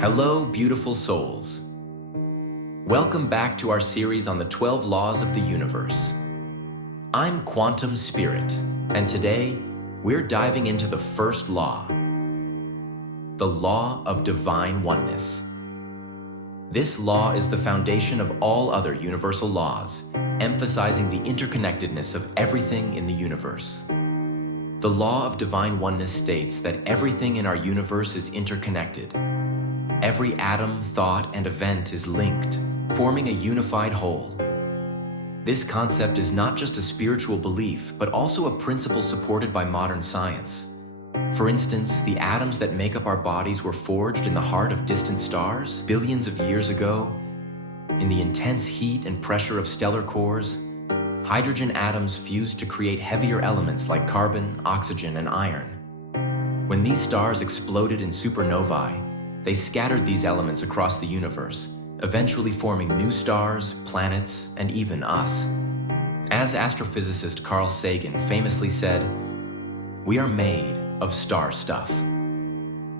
Hello, beautiful souls. Welcome back to our series on the 12 laws of the universe. I'm Quantum Spirit, and today we're diving into the first law, the Law of Divine Oneness. This law is the foundation of all other universal laws, emphasizing the interconnectedness of everything in the universe. The Law of Divine Oneness states that everything in our universe is interconnected. Every atom, thought, and event is linked, forming a unified whole. This concept is not just a spiritual belief, but also a principle supported by modern science. For instance, the atoms that make up our bodies were forged in the heart of distant stars billions of years ago. In the intense heat and pressure of stellar cores, hydrogen atoms fused to create heavier elements like carbon, oxygen, and iron. When these stars exploded in supernovae, they scattered these elements across the universe, eventually forming new stars, planets, and even us. As astrophysicist Carl Sagan famously said, "We are made of star stuff."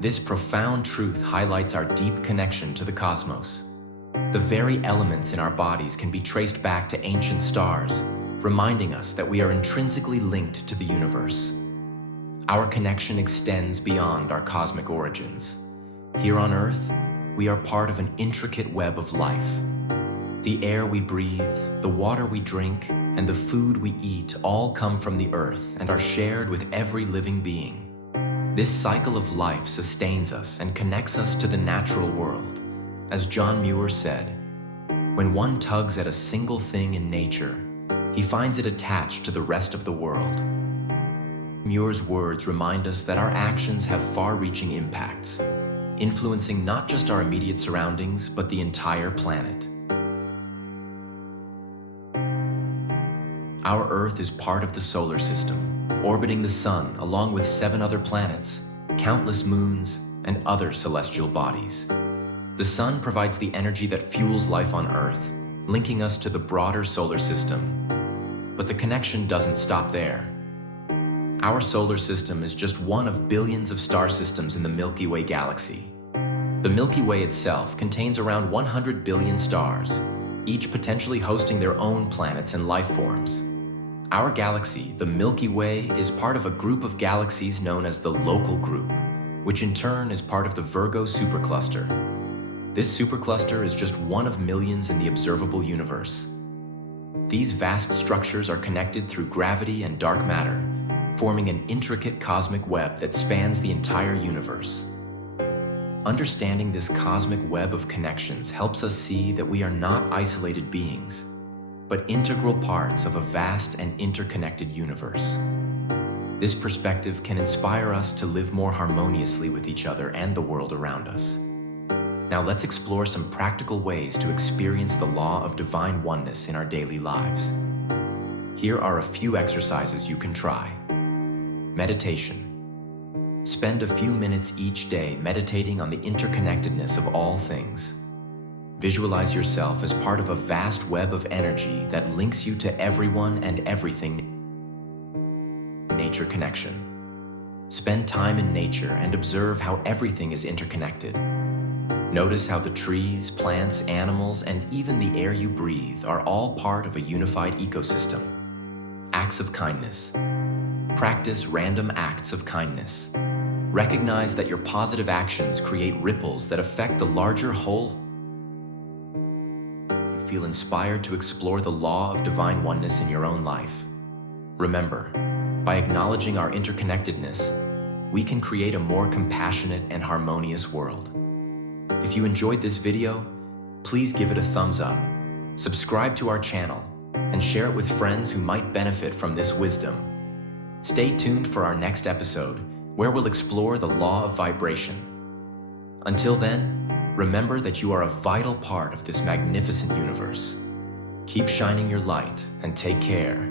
This profound truth highlights our deep connection to the cosmos. The very elements in our bodies can be traced back to ancient stars, reminding us that we are intrinsically linked to the universe. Our connection extends beyond our cosmic origins. Here on Earth, we are part of an intricate web of life. The air we breathe, the water we drink, and the food we eat all come from the Earth and are shared with every living being. This cycle of life sustains us and connects us to the natural world. As John Muir said, "When one tugs at a single thing in nature, he finds it attached to the rest of the world." Muir's words remind us that our actions have far-reaching impacts, influencing not just our immediate surroundings, but the entire planet. Our Earth is part of the solar system, orbiting the Sun along with 7 other planets, countless moons, and other celestial bodies. The Sun provides the energy that fuels life on Earth, linking us to the broader solar system. But the connection doesn't stop there. Our solar system is just one of billions of star systems in the Milky Way galaxy. The Milky Way itself contains around 100 billion stars, each potentially hosting their own planets and life forms. Our galaxy, the Milky Way, is part of a group of galaxies known as the Local Group, which in turn is part of the Virgo supercluster. This supercluster is just one of millions in the observable universe. These vast structures are connected through gravity and dark matter, forming an intricate cosmic web that spans the entire universe. Understanding this cosmic web of connections helps us see that we are not isolated beings, but integral parts of a vast and interconnected universe. This perspective can inspire us to live more harmoniously with each other and the world around us. Now let's explore some practical ways to experience the law of divine oneness in our daily lives. Here are a few exercises you can try. Meditation. Spend a few minutes each day meditating on the interconnectedness of all things. Visualize yourself as part of a vast web of energy that links you to everyone and everything. Nature connection. Spend time in nature and observe how everything is interconnected. Notice how the trees, plants, animals, and even the air you breathe are all part of a unified ecosystem. Acts of kindness. Practice random acts of kindness. Recognize that your positive actions create ripples that affect the larger whole. You feel inspired to explore the law of divine oneness in your own life. Remember, by acknowledging our interconnectedness, we can create a more compassionate and harmonious world. If you enjoyed this video, please give it a thumbs up, subscribe to our channel, and share it with friends who might benefit from this wisdom. Stay tuned for our next episode, where we'll explore the law of vibration. Until then, remember that you are a vital part of this magnificent universe. Keep shining your light and take care.